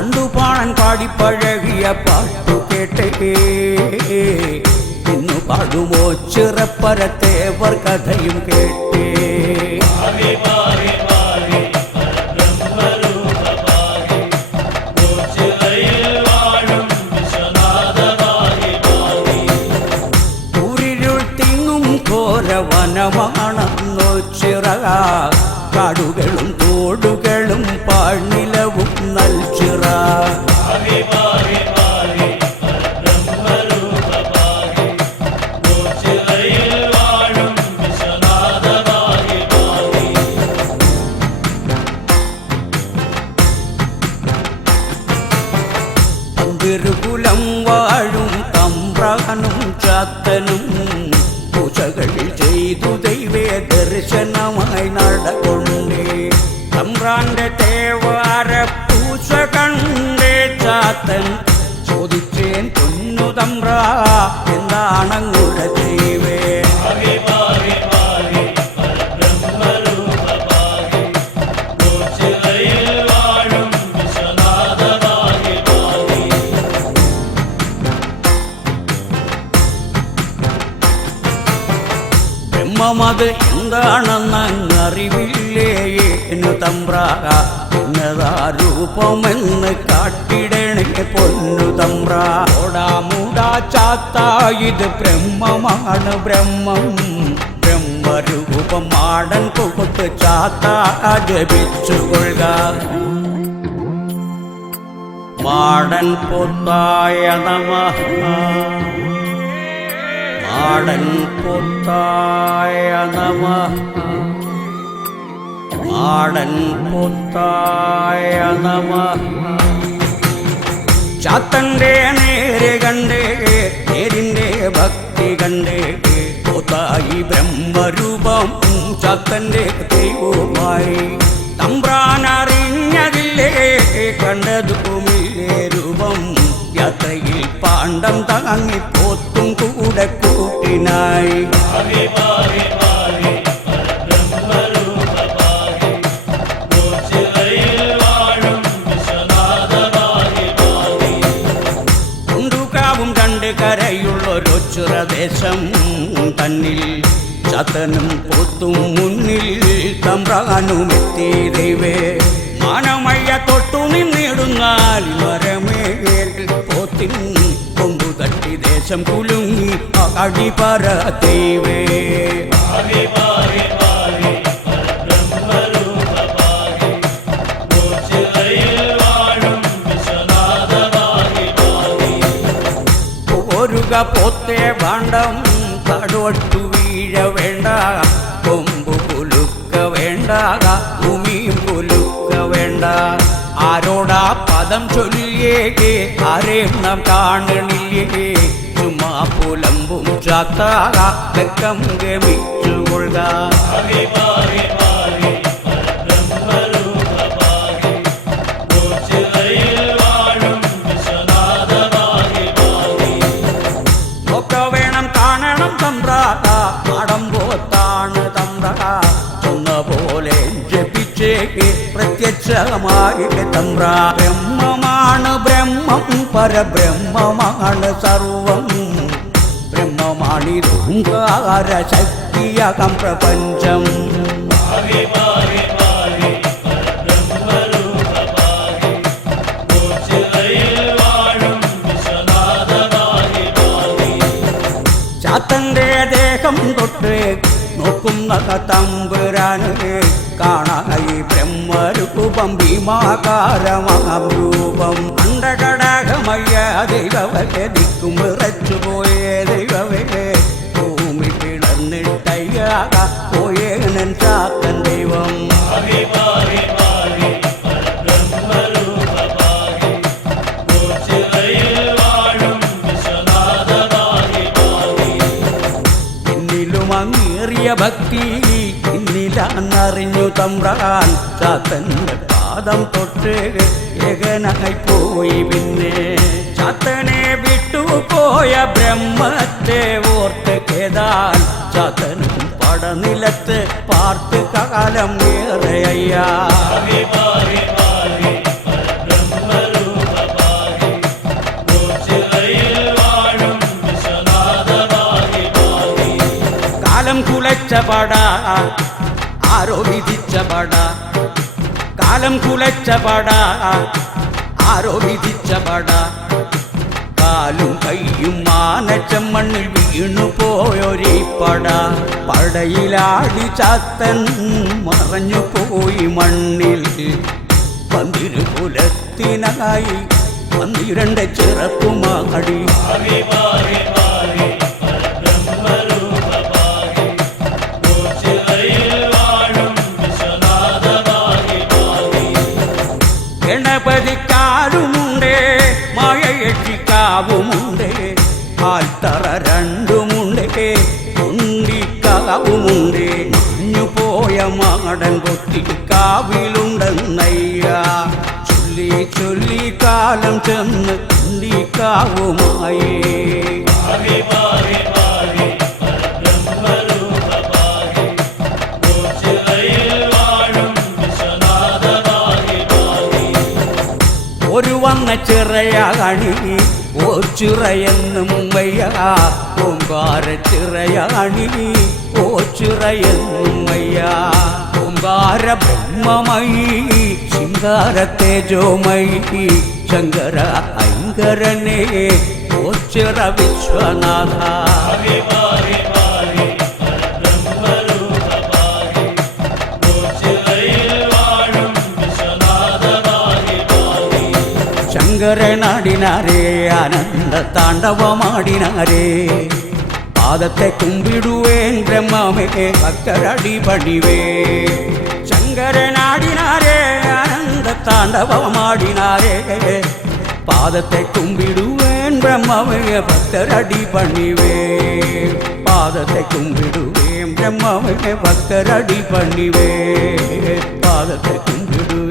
പണ്ടുപാണൻ പാടിപ്പഴകിയ പാട്ടു കേട്ടേ. ഇന്നു പാടുമോ ചിറപ്പരത്തേവർ കഥയും കേട്ടേ. ൂരിരുൾ തിങ്ങും ഘോരവനമാണെന്നോ ചിറ കാടുകളും തോടുകളും പൂജകൾ ചെയ്തു ദൈവേ ദർശനമായി നടകൊണ്ടേ തമ്പ്രാന്റെ തേവാര പൂച്ച കണ്ടേ ചാത്തൻ ചോദിച്ചേൻ പൊന്നു തമ്പ്ര എന്താണങ്ങുര ദൈവേ? ബ്രഹ്മമത് എന്താണെന്ന് എന്നു തമ്പ്രാക എന്നതാ രൂപമെന്ന് കാട്ടിടണേ പൊന്നു തമ്പ്രാടാ മൂടാ ചാത്ത ഇത് ബ്രഹ്മമാണ് ബ്രഹ്മം. ബ്രഹ്മരൂപം മാടൻ കൊടുത്ത് ചാത്ത ജപിച്ചുകൊള്ളുക മാടൻ പൊത്തായ നമ. മാടൻ പൊത്തായ നമ. ആടൽ പൊത്തായ നമ. ചാത്തന്റെ നേര് കണ്ടേ നേരിന്റെ ഭക്തി കണ്ടേ പൊത്തായി ബ്രഹ്മരൂപം ചാത്തന്റെ ദൈവമായി തമ്പ്രാനറിഞ്ഞതില്ലേ കണ്ടതുമില്ലേ രൂപം? യാത്രയിൽ പാണ്ഡം താങ്ങി പോത്തും കൂടെ കൂട്ടിനായി കുണ്ടുകാവും രണ്ട് കരയുള്ളൊരൊച്ചുറദേശം തന്നിൽ. ചതനും പൊത്തും മുന്നിൽ തമ്പ്രാനുമെത്തി മാനമയ്യ തൊട്ടു നിന്നിടുന്നാൽ മരമേൽ പോത്തിൻ കൊമ്പു தேசம் குலுங்கி அடி பர தேவே போருக போத்தே பாண்டம் தடுவட்டு வீழ வேண்டா கொம்பு புலுக்க வேண்டா பூமியும் புலுக்க வேண்டா ആരോടാ പദം ചൊല്ലിയേ ആരെയും നാം കാണണില്ലേ ചുമ്മാ പുലമ്പും ചാത്താക വെക്കം ഗമിച്ചുകൊള്ളുക പോലെ പ്രത്യക്ഷമായി തമ്പ്ര ബ്രഹ്മമാണ് ബ്രഹ്മം പരബ്രഹ്മമാണ് സർവം. ബ്രഹ്മമാണിരുങ്കാര ശക്തിയകം പ്രപഞ്ചം. ചാത്തന്റെ ദേഹം തൊട്ട് നോക്കുന്ന തമ്പുരാന് കാണായി ബ്രഹ്മരൂപം ഭീമാകാരമാം രൂപം അണ്ടകടാകമയ്യ ദൈവവരെ ദിക്കും വിറച്ചുപോയേ ദൈവവേ. ഭൂമി പിളർന്നിട്ടയ്യാക പോയേനൻ ചാത്തൻ ദൈവം. ഭക്തി ഇന്നിലാന്നറിഞ്ഞു തമ്പ്രാൻ. ചാത്തന്റെ പാദം തൊട്ട് ഏകനായി പോയി പിന്നെ. ചാത്തനെ വിട്ടുപോയ ബ്രഹ്മത്തെ ഓർത്ത് കേതാൽ ചാത്തനും പടനിലത്ത് പാർത്ത് കാലം ഏറെയ്യാ കുലച്ച പട ആരോ വിധിച്ച കാലം കുലച്ച പട ആരോ വിധിച്ച കാലും കയ്യും മാനച്ച മണ്ണിൽ വീണു പോയൊരീ പട. പടയിലാടി ചാത്തൻ മറഞ്ഞു പോയി മണ്ണിൽ. പന്തിരു കുലത്തിനായി പന്തിരണ്ട ചെറുപ്പുമാടി. കൊത്തി കാവിലുണ്ടെന്നയ്യ. ചൊല്ലി ചൊല്ലി കാലം ചെന്ന് കുണ്ടിക്കാവുമായി ഒരു വന്ന ചിറയാണി ഓ ചിറയെന്നും വയ്യ. ഓങ്കാര ചിറയാണി ഓ ചിറയെന്ന് വയ്യ. ഓങ്കാര ശൃംഗാര തേജോമയി ശങ്കര ഐങ്കരനെ ഓ ചിറ വിശ്വനാഥ. ശങ്കരനാടിനാരേ ആനന്ദ താണ്ഡവമാടിനാരേ. പാദത്തെ കുമ്പിടുവേൻ ബ്രഹ്മമേ ഭക്തരടി പണിവേ. ശങ്കരനാടിനാരേ ആനന്ദ താണ്ഡവമാടിനാരേ പാദത്തെ കുമ്പിടുവേൻ ബ്രഹ്മമേ ഭക്തരടി പണിവേ പാദത്തെ കുമ്പിടുവേൻ ബ്രഹ്മമേ ഭക്തരടി പണിവേ പാദത്തെ കുമ്പിടുവേ